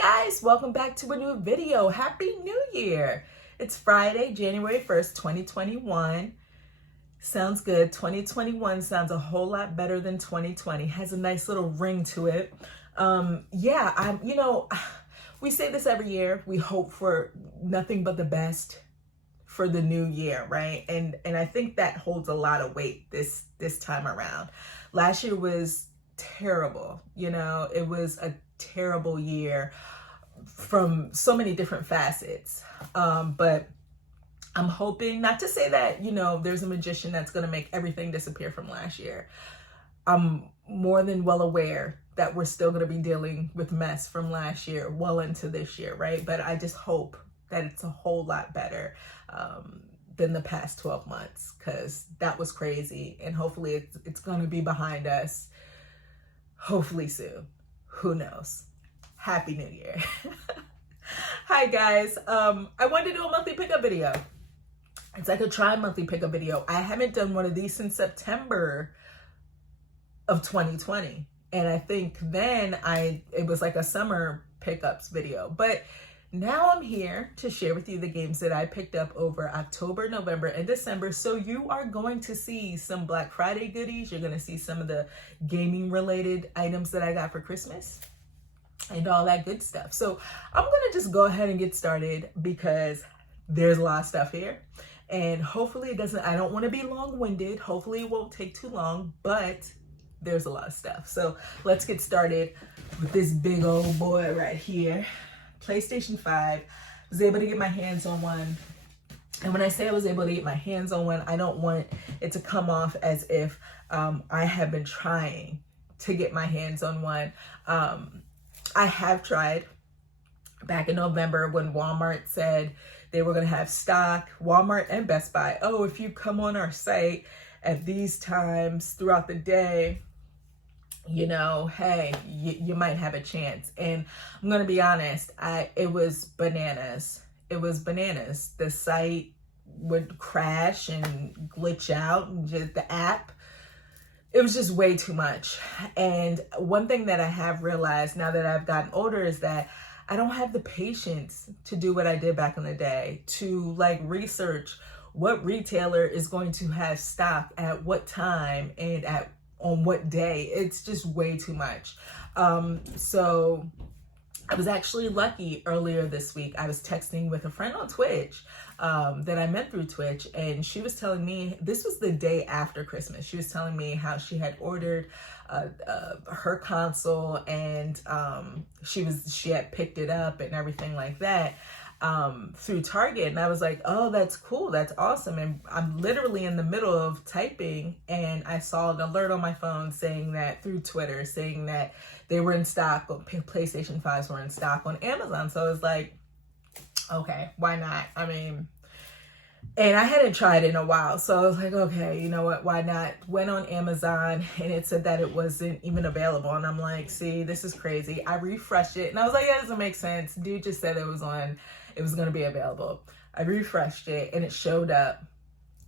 guys, welcome back to a new video. Happy New Year. It's Friday, January 1st, 2021. Sounds good. 2021 sounds a whole lot better than 2020. Has a nice little ring to it. We say this every year. We hope for nothing but the best for the new year, right? And I think that holds a lot of weight this time around. Last year was terrible. It was a terrible year from so many different facets. But I'm hoping, not to say that, there's a magician that's going to make everything disappear from last year. I'm more than well aware that we're still going to be dealing with mess from last year well into this year, right? But I just hope that it's a whole lot better than the past 12 months, because that was crazy. And hopefully it's going to be behind us hopefully soon. Who knows? Happy New Year. Hi guys. I wanted to do a monthly pickup video. It's like a tri-monthly pickup video. I haven't done one of these since September of 2020. And I think then it was like a summer pickups video. But now I'm here to share with you the games that I picked up over October, November, and December. So you are going to see some Black Friday goodies. You're going to see some of the gaming related items that I got for Christmas and all that good stuff. So I'm going to just go ahead and get started because there's a lot of stuff here. And hopefully I don't want to be long-winded. Hopefully it won't take too long, but there's a lot of stuff. So let's get started with this big old boy right here. PlayStation 5. I was able to get my hands on one. And when I say I was able to get my hands on one, I don't want it to come off as if I have been trying to get my hands on one. I have tried back in November when Walmart said they were going to have stock, Walmart and Best Buy. Oh, if you come on our site at these times throughout the day, hey, you might have a chance. And I'm going to be honest, it was bananas. It was bananas. The site would crash and glitch out, and just the app. It was just way too much. And one thing that I have realized now that I've gotten older is that I don't have the patience to do what I did back in the day, to research what retailer is going to have stock at what time and on what day. It's just way too much. So I was actually lucky earlier this week. I was texting with a friend on Twitch that I met through Twitch, and she was telling me, this was the day after Christmas, she was telling me how she had ordered her console, and she had picked it up and everything like that through Target. And I was like, oh, that's cool, that's awesome. And I'm literally in the middle of typing, and I saw an alert on my phone saying that, through Twitter, saying that they were in stock, PlayStation 5s were in stock on Amazon. So I was like, okay, why not? And I hadn't tried it in a while, so I was like, okay, you know what, why not? Went on Amazon, and it said that it wasn't even available. And I'm like, see, this is crazy. I refreshed it, and I was like, yeah, that doesn't make sense. Dude just said it was going to be available. I refreshed it, and it showed up,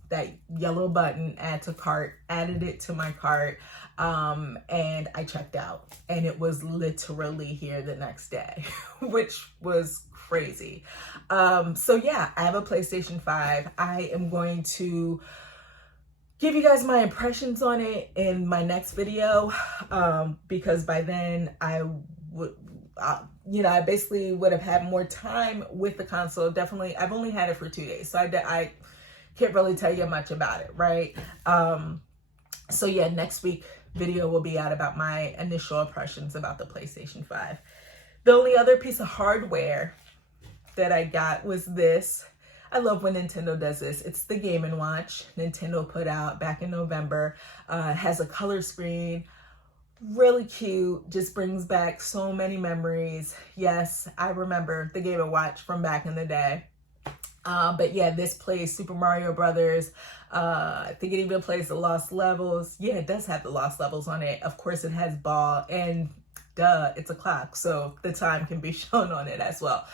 that yellow button, add to cart, added it to my cart, and I checked out, and it was literally here the next day, which was crazy. So yeah, I have a PlayStation 5. I am going to give you guys my impressions on it in my next video, because by then I basically would have had more time with the console. Definitely, I've only had it for 2 days, so I can't really tell you much about it, right? So yeah, next week video will be out about my initial impressions about the PlayStation 5. The only other piece of hardware that I got was this. I love when Nintendo does this. It's the Game & Watch Nintendo put out back in November. It has a color screen, really cute, just brings back so many memories. Yes, I remember the Game & Watch from back in the day. But yeah, this plays Super Mario Brothers. I think it even plays the Lost Levels. Yeah, it does have the Lost Levels on it. Of course, it has ball, and duh, it's a clock, so the time can be shown on it as well.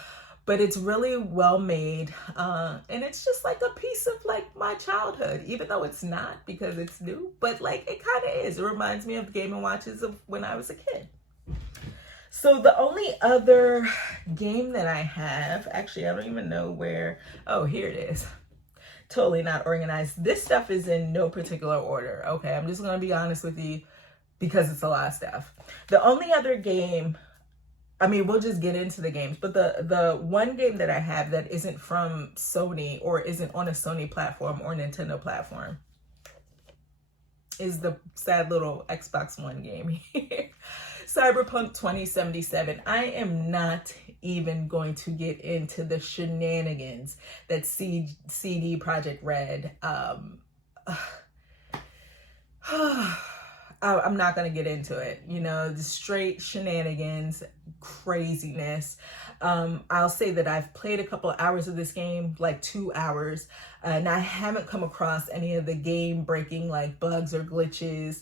But it's really well made, and it's just like a piece of my childhood, even though it's not because it's new, but it kind of is. It reminds me of Game & Watches of when I was a kid. So the only other game that I have, actually, I don't even know where. Oh, here it is. Totally not organized. This stuff is in no particular order. Okay, I'm just going to be honest with you because it's a lot of stuff. The only other game, I mean, we'll just get into the games, but the one game that I have that isn't from Sony or isn't on a Sony platform or Nintendo platform is the sad little Xbox One game here. Cyberpunk 2077. I am not even going to get into the shenanigans that CD Projekt Red. I'm not going to get into it. You know, the straight shenanigans, craziness. I'll say that I've played a couple of hours of this game, like 2 hours, and I haven't come across any of the game breaking like bugs or glitches.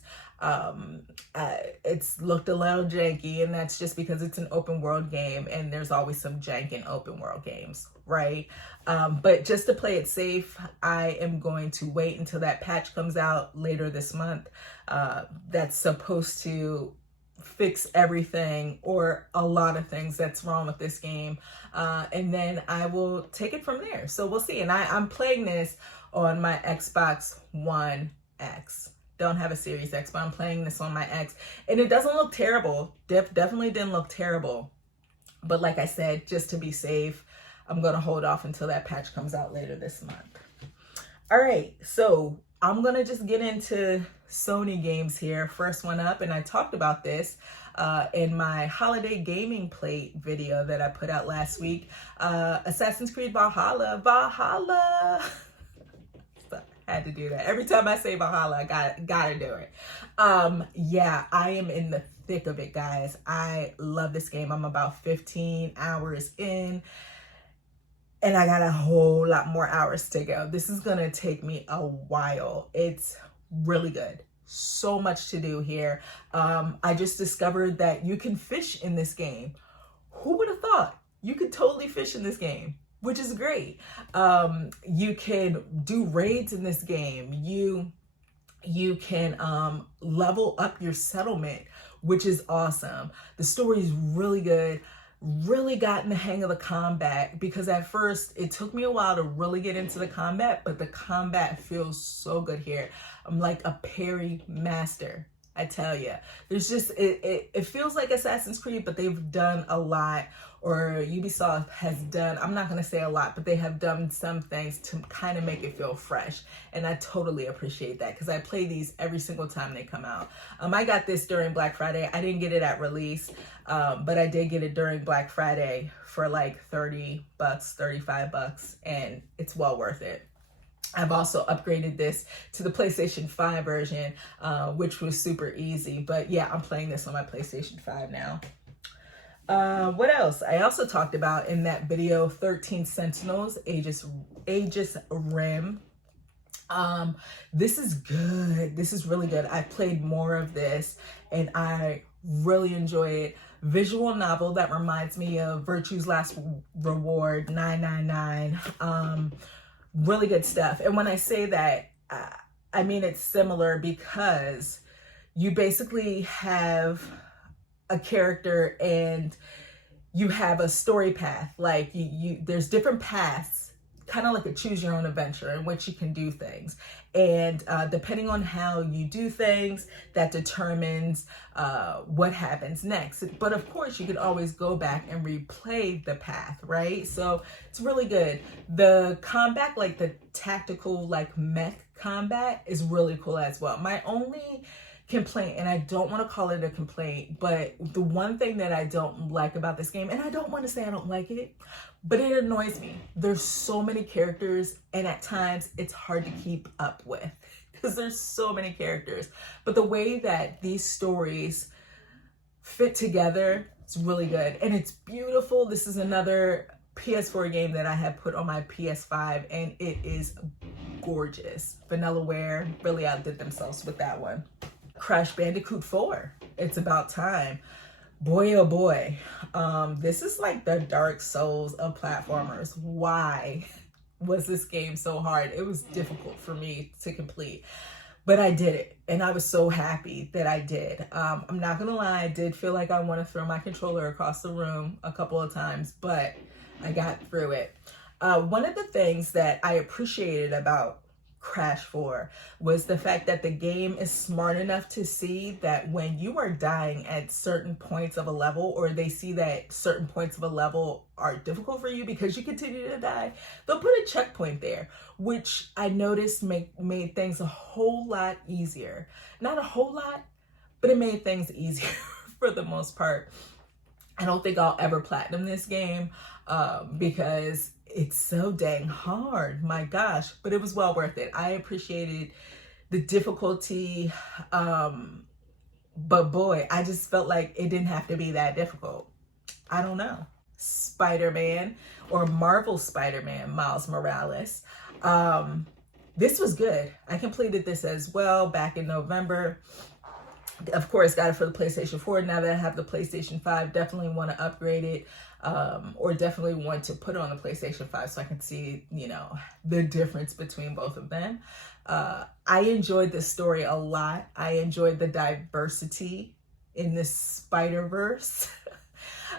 It's looked a little janky, and that's just because it's an open world game and there's always some jank in open world games, right? But just to play it safe, I am going to wait until that patch comes out later this month. That's supposed to fix everything or a lot of things that's wrong with this game. And then I will take it from there. So we'll see. And I'm playing this on my Xbox One X. Don't have a Series X, but I'm playing this on my X. And it doesn't look terrible. Definitely didn't look terrible. But like I said, just to be safe, I'm going to hold off until that patch comes out later this month. All right, so I'm going to just get into Sony games here. First one up, and I talked about this in my holiday gaming plate video that I put out last week. Assassin's Creed Valhalla. Had to do that. Every time I say Valhalla, I gotta do it. Yeah, I am in the thick of it, guys. I love this game. I'm about 15 hours in, and I got a whole lot more hours to go. This is gonna take me a while. It's really good. So much to do here. I just discovered that you can fish in this game. Who would have thought? You could totally fish in this game, which is great. You can do raids in this game. You can level up your settlement, which is awesome. The story is really good. Really gotten the hang of the combat, because at first it took me a while to really get into the combat, but the combat feels so good here. I'm like a parry master. I tell you, there's just, it feels like Assassin's Creed, but they've done a lot, or Ubisoft has done, I'm not going to say a lot, but they have done some things to kind of make it feel fresh. And I totally appreciate that, because I play these every single time they come out. I got this during Black Friday. I didn't get it at release, but I did get it during Black Friday for like $30, $35, and it's well worth it. I've also upgraded this to the PlayStation 5 version, which was super easy. But yeah, I'm playing this on my PlayStation 5 now. What else? I also talked about in that video, 13 Sentinels, Aegis Rim. This is good. This is really good. I played more of this and I really enjoy it. Visual novel that reminds me of Virtue's Last Reward, 999. Really good stuff. And when I say that, I mean it's similar, because you basically have a character and you have a story path. Like there's different paths, kind of like a choose your own adventure, in which you can do things. And depending on how you do things, that determines what happens next. But of course, you can always go back and replay the path, right? So it's really good. The combat, like the tactical, like mech combat, is really cool as well. My only complaint, and I don't want to call it a complaint, but the one thing that I don't like about this game, and I don't want to say I don't like it, but it annoys me. There's so many characters, and at times it's hard to keep up with, because there's so many characters. But the way that these stories fit together is really good, and it's beautiful. This is another PS4 game that I have put on my PS5, and it is gorgeous. Vanillaware really outdid themselves with that one. Crash Bandicoot 4. It's about time. Boy, oh boy. This is like the Dark Souls of platformers. Why was this game so hard? It was difficult for me to complete. but I did it, and I was so happy that I did. I'm not gonna lie, I did feel like I want to throw my controller across the room a couple of times, but I got through it. One of the things that I appreciated about Crash 4 was the fact that the game is smart enough to see that when you are dying at certain points of a level, or they see that certain points of a level are difficult for you because you continue to die, they'll put a checkpoint there, which I noticed made things a whole lot easier. Not a whole lot, but it made things easier for the most part. I don't think I'll ever platinum this game because it's so dang hard, my gosh, but it was well worth it. I appreciated the difficulty, but boy, I just felt like it didn't have to be that difficult. I don't know. Spider-Man, or Marvel Spider-Man, Miles Morales. This was good. I completed this as well back in November. Of course, got it for the PlayStation 4. Now that I have the PlayStation 5, definitely want to upgrade it, or definitely want to put it on the PlayStation 5 so I can see, you know, the difference between both of them. I enjoyed the story a lot. I enjoyed the diversity in this Spider-Verse.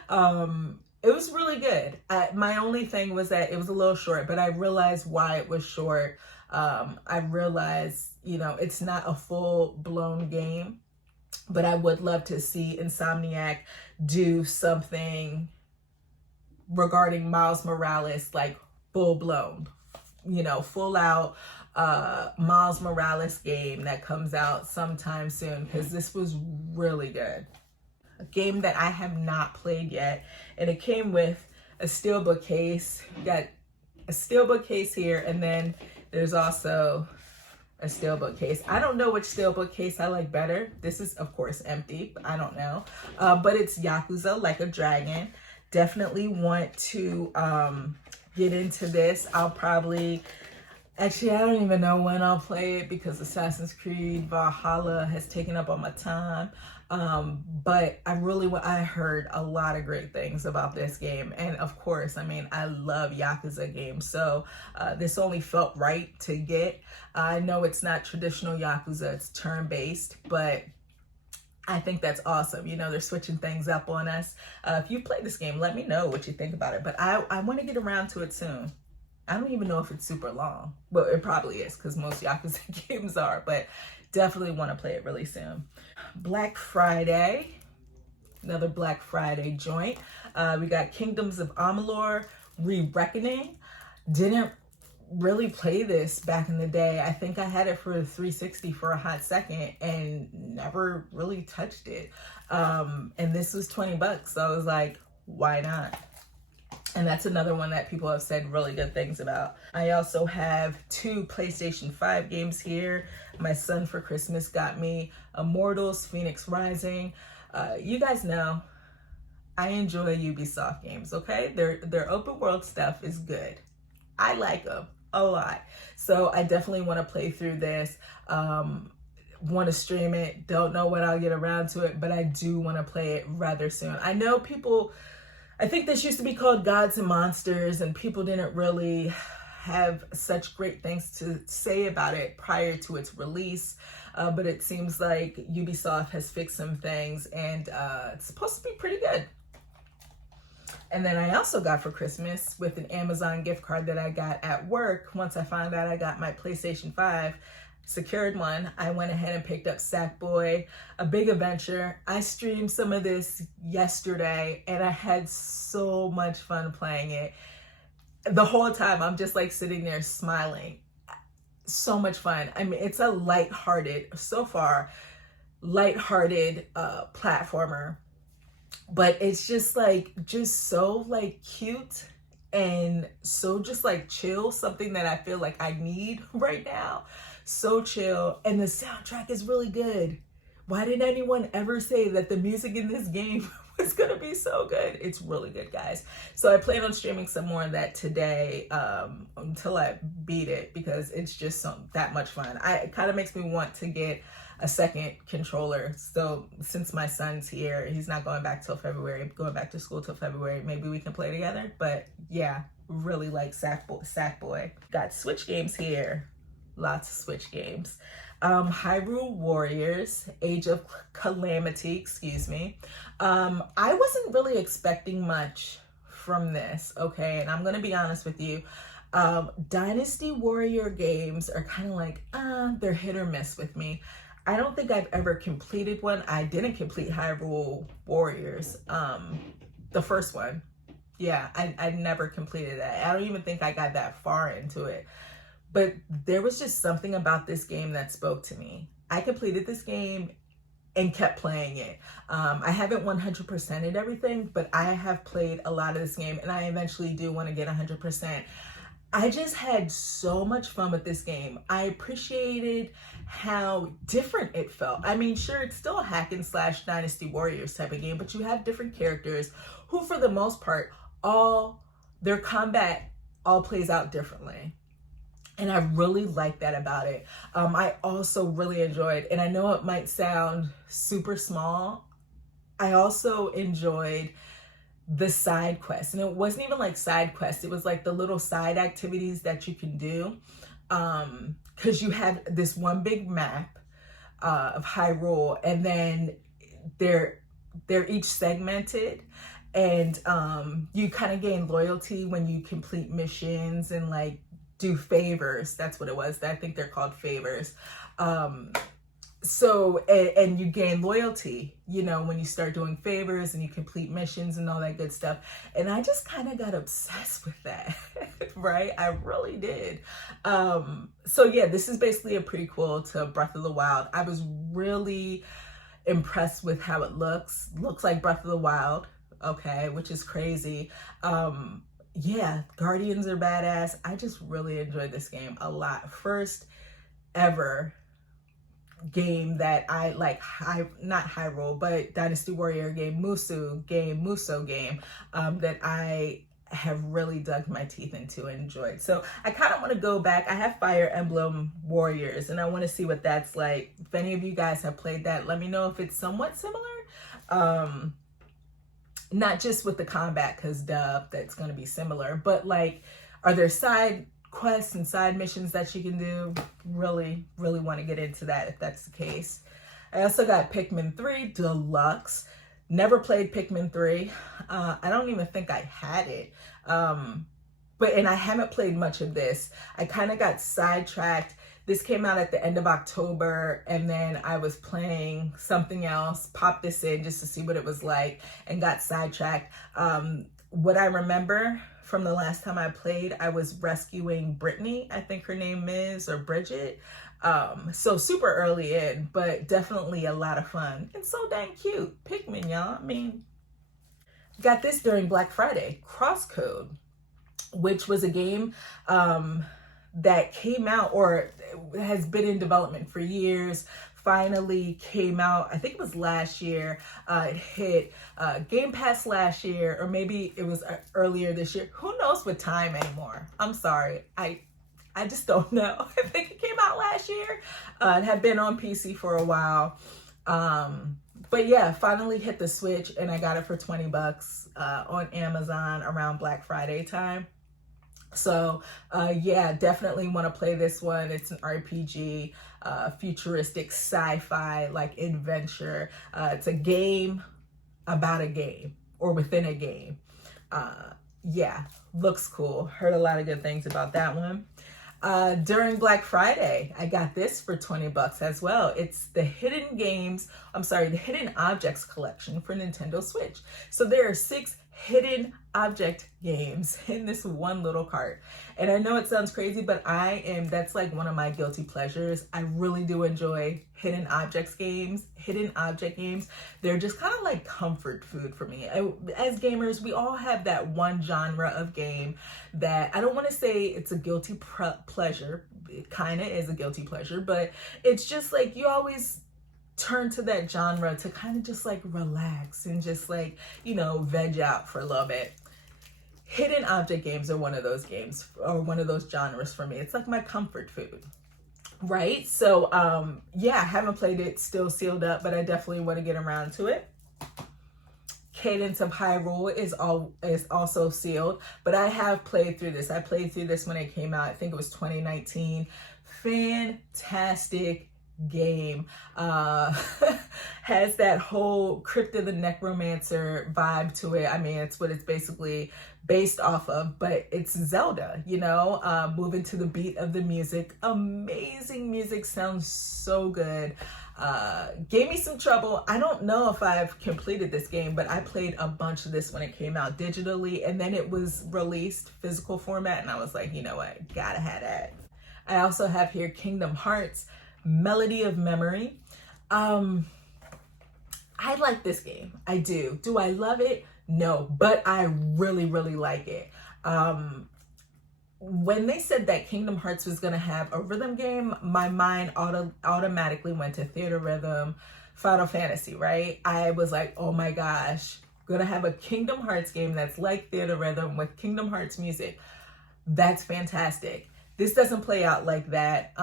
It was really good. My only thing was that it was a little short, but I realized why it was short. I realized, you know, it's not a full-blown game. But I would love to see Insomniac do something regarding Miles Morales, like full blown, you know, full out Miles Morales game that comes out sometime soon, because this was really good. A game that I have not played yet, and it came with a steelbook case. You got a steelbook case here, and then there's also a steelbook case. I don't know which steelbook case I like better. This is, of course, empty, but I don't know. But it's Yakuza Like a Dragon. Definitely want to get into this. I'll probably, actually, I don't even know when I'll play it because Assassin's Creed Valhalla has taken up all my time. But I heard a lot of great things about this game. And of course, I mean, I love Yakuza games. So this only felt right to get. I know it's not traditional Yakuza, it's turn-based, but I think that's awesome. You know, they're switching things up on us. If you play this game, let me know what you think about it. But I want to get around to it soon. I don't even know if it's super long, but it probably is because most Yakuza games are, but definitely want to play it really soon. Black Friday, another Black Friday joint. We got Kingdoms of Amalur Re-Reckoning. Didn't really play this back in the day. I think I had it for 360 for a hot second and never really touched it. And this was $20, so I was like, why not? And that's another one that people have said really good things about. I also have 2 PlayStation 5 games here. My son for Christmas got me Immortals, Fenyx Rising. You guys know I enjoy Ubisoft games, okay? Their open world stuff is good. I like them a lot. So I definitely want to play through this. Want to stream it. Don't know when I'll get around to it, but I do want to play it rather soon. I know people, I think this used to be called Gods and Monsters, and people didn't really have such great things to say about it prior to its release. But it seems like Ubisoft has fixed some things, and it's supposed to be pretty good. And then I also got for Christmas with an Amazon gift card that I got at work. Once I found out I got my PlayStation 5, secured one, I went ahead and picked up Sackboy, A Big Adventure. I streamed some of this yesterday and I had so much fun playing it. The whole time I'm just like sitting there smiling. So much fun. I mean, it's a lighthearted, so far, lighthearted platformer. But it's just so like cute and so just like chill, something that I feel like I need right now. So chill, and the soundtrack is really good. Why didn't anyone ever say that the music in this game was gonna be so good? It's really good, guys. So I plan on streaming some more of that today until I beat it, because it's just that much fun. It kind of makes me want to get a second controller. So since my son's here, he's not going back till February, going back to school till February, maybe we can play together. But yeah, really like Sackboy. Got Switch games here. Lots of Switch games. Hyrule Warriors, Age of Calamity, excuse me. I wasn't really expecting much from this, okay? And I'm gonna be honest with you. Dynasty Warrior games are kind of like, they're hit or miss with me. I don't think I've ever completed one. I didn't complete Hyrule Warriors, the first one. Yeah, I never completed that. I don't even think I got that far into it. But there was just something about this game that spoke to me. I completed this game and kept playing it. I haven't 100%ed everything, but I have played a lot of this game, and I eventually do want to get 100%. I just had so much fun with this game. I appreciated how different it felt. I mean, sure, it's still a hack and slash Dynasty Warriors type of game, but you have different characters who, for the most part, all their combat all plays out differently. And I really like that about it. I also really enjoyed, and I know it might sound super small, I also enjoyed the side quests. And it wasn't even like side quests, it was like the little side activities that you can do. Because you have this one big map of Hyrule, and then they're each segmented. And you kind of gain loyalty when you complete missions and like do favors. That's what it was. I think they're called favors. So, and you gain loyalty, you know, when you start doing favors and you complete missions and all that good stuff. And I just kind of got obsessed with that, right? I really did. So yeah, this is basically a prequel to Breath of the Wild. I was really impressed with how it looks. Looks like Breath of the Wild, okay, which is crazy. Yeah, Guardians are badass. I just really enjoyed this game a lot. First ever game that I like, not Hyrule, but Dynasty Warrior game, Musou game, that I have really dug my teeth into and enjoyed. So I kind of want to go back. I have Fire Emblem Warriors, and I want to see what that's like. If any of you guys have played that, let me know if it's somewhat similar. Not just with the combat, because that's going to be similar, but like, are there side quests and side missions that you can do? Really want to get into that if that's the case. I also got Pikmin 3 Deluxe. Never played Pikmin 3. I don't even think I had it. And I haven't played much of this. I kind of got sidetracked. This came out at the end of October, and then I was playing something else, popped this in just to see what it was like, and got sidetracked. What I remember from the last time I played, I was rescuing Brittany, I think her name is, or Bridget. So super early in, but definitely a lot of fun. And so dang cute. Pikmin, y'all. I mean, got this during Black Friday, CrossCode, which was a game that came out, or has been in development for years, finally came out, I think it was last year. It hit Game Pass last year, or maybe it was earlier this year. Who knows with time anymore? I'm sorry. I just don't know. I think it came out last year. It had been on PC for a while. But yeah, finally hit the Switch, and I got it for $20 on Amazon around Black Friday time. So yeah, definitely want to play this one. It's an RPG, futuristic sci-fi, like adventure. It's a game about a game, or within a game. Yeah, looks cool. Heard a lot of good things about that one. During Black Friday, I got this for $20 as well. It's the the Hidden Objects collection for Nintendo Switch. So there are 6 hidden object games in this one little cart. And I know it sounds crazy, but that's like one of my guilty pleasures. I really do enjoy hidden object games. They're just kind of like comfort food for me. As gamers, we all have that one genre of game that, I don't want to say it's a guilty pleasure. It kind of is a guilty pleasure, but it's just like you always turn to that genre to kind of just like relax and just like, you know, veg out for a little bit. Hidden object games are one of those games, or one of those genres for me. It's like my comfort food, right? So yeah, I haven't played it, still sealed up, but I definitely want to get around to it. Cadence of Hyrule is also sealed, but I have played through this. I played through this when it came out. I think it was 2019. Fantastic game. Has that whole Crypt of the Necromancer vibe to it. I mean, it's what it's basically based off of, but it's Zelda, you know, moving to the beat of the music. Amazing music, sounds so good. Gave me some trouble. I don't know if I've completed this game, but I played a bunch of this when it came out digitally, and then it was released physical format, and I was like, you know what, gotta have that. I also have here Kingdom Hearts, Melody of Memory. I like this game. I do. Do I love it? No, but I really, really like it. When they said that Kingdom Hearts was going to have a rhythm game, my mind automatically went to Theater Rhythm, Final Fantasy, right? I was like, oh my gosh, going to have a Kingdom Hearts game that's like Theater Rhythm with Kingdom Hearts music. That's fantastic. This doesn't play out like that.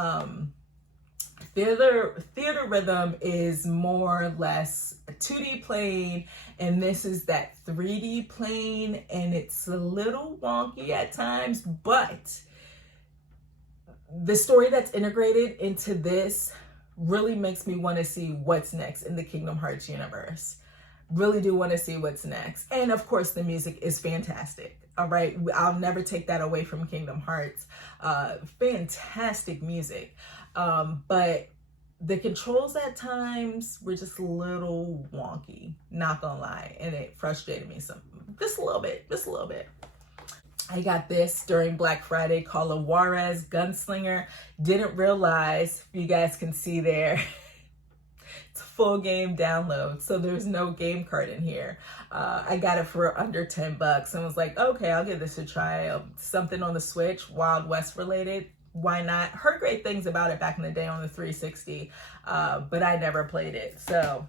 Theater Rhythm is more or less a 2D plane, and this is that 3D plane, and it's a little wonky at times, but the story that's integrated into this really makes me want to see what's next in the Kingdom Hearts universe. Really do want to see what's next. And of course, the music is fantastic. All right, I'll never take that away from Kingdom Hearts. Fantastic music. But the controls at times were just a little wonky, not gonna lie, and it frustrated me just a little bit. I got this during Black Friday called Juarez Gunslinger. Didn't realize, you guys can see there, it's a full game download, so there's no game card in here. I got it for under $10 and was like, okay, I'll give this a try. Something on the Switch, Wild West related. Why not? Heard great things about it back in the day on the 360, but I never played it. So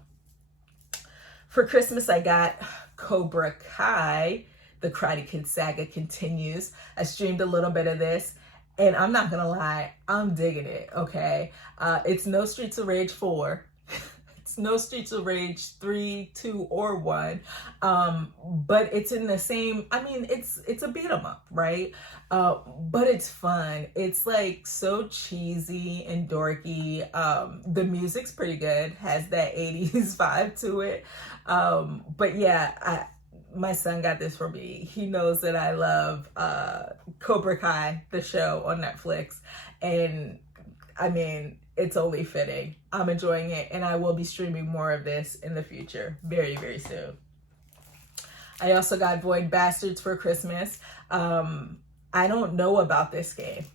for Christmas, I got Cobra Kai. The Karate Kid saga continues. I streamed a little bit of this, and I'm not gonna lie, I'm digging it, okay? It's no Streets of Rage 4. It's no Streets of Rage 3, 2, or 1. But it's in the same, I mean, it's a beat 'em up, right? But it's fun. It's like so cheesy and dorky. The music's pretty good, has that 80s vibe to it. But yeah, my son got this for me. He knows that I love Cobra Kai, the show on Netflix. And I mean, it's only fitting. I'm enjoying it, and I will be streaming more of this in the future very, very soon. I also got Void Bastards for Christmas. I don't know about this game.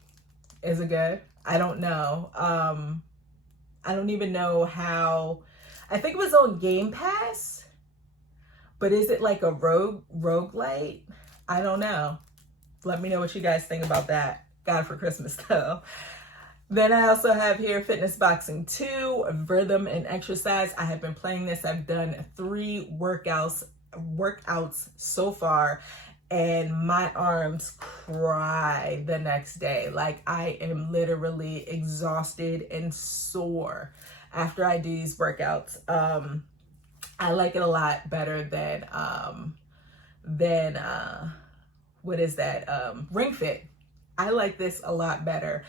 Is it good? I don't know. I don't even know how. I think it was on Game Pass, but is it like a roguelite? I don't know. Let me know what you guys think about that. Got it for Christmas though. Then I also have here Fitness Boxing 2, Rhythm and Exercise. I have been playing this. I've done 3 workouts so far, and my arms cry the next day. Like, I am literally exhausted and sore after I do these workouts. I like it a lot better than what is that? Ring Fit. I like this a lot better.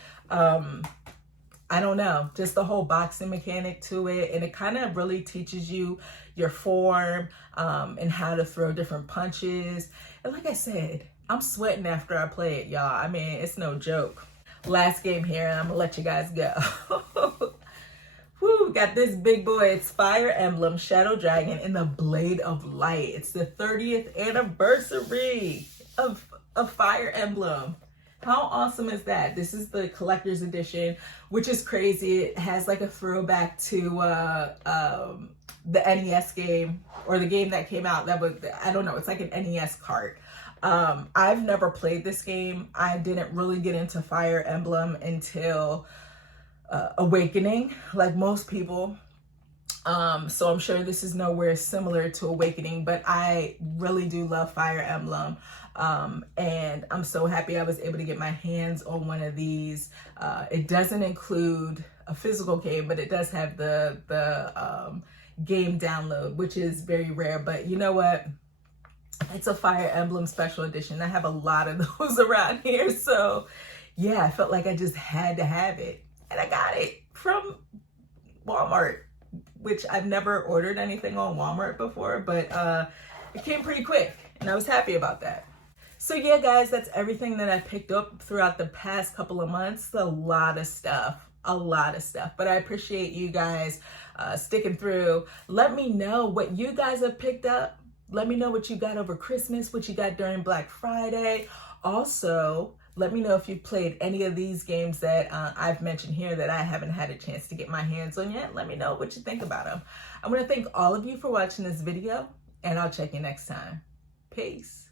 I don't know, just the whole boxing mechanic to it, and it kind of really teaches you your form and how to throw different punches. And like I said, I'm sweating after I play it, y'all. I mean, it's no joke. Last game here, and I'm gonna let you guys go. Woo, got this big boy. It's Fire Emblem Shadow Dragon in the Blade of Light. It's the 30th anniversary of Fire Emblem. How awesome is that? This is the collector's edition, which is crazy. It has like a throwback to the NES game, or the game that came out that was, I don't know, it's like an NES cart. I've never played this game. I didn't really get into Fire Emblem until Awakening, like most people. So I'm sure this is nowhere similar to Awakening, but I really do love Fire Emblem. And I'm so happy I was able to get my hands on one of these. It doesn't include a physical game, but it does have the game download, which is very rare. But you know what? It's a Fire Emblem special edition. I have a lot of those around here. So yeah, I felt like I just had to have it. And I got it from Walmart, which I've never ordered anything on Walmart before, but it came pretty quick and I was happy about that. So yeah, guys, that's everything that I picked up throughout the past couple of months. A lot of stuff, but I appreciate you guys sticking through. Let me know what you guys have picked up. Let me know what you got over Christmas, what you got during Black Friday. Also, let me know if you've played any of these games that I've mentioned here that I haven't had a chance to get my hands on yet. Let me know what you think about them. I want to thank all of you for watching this video, and I'll check you next time. Peace.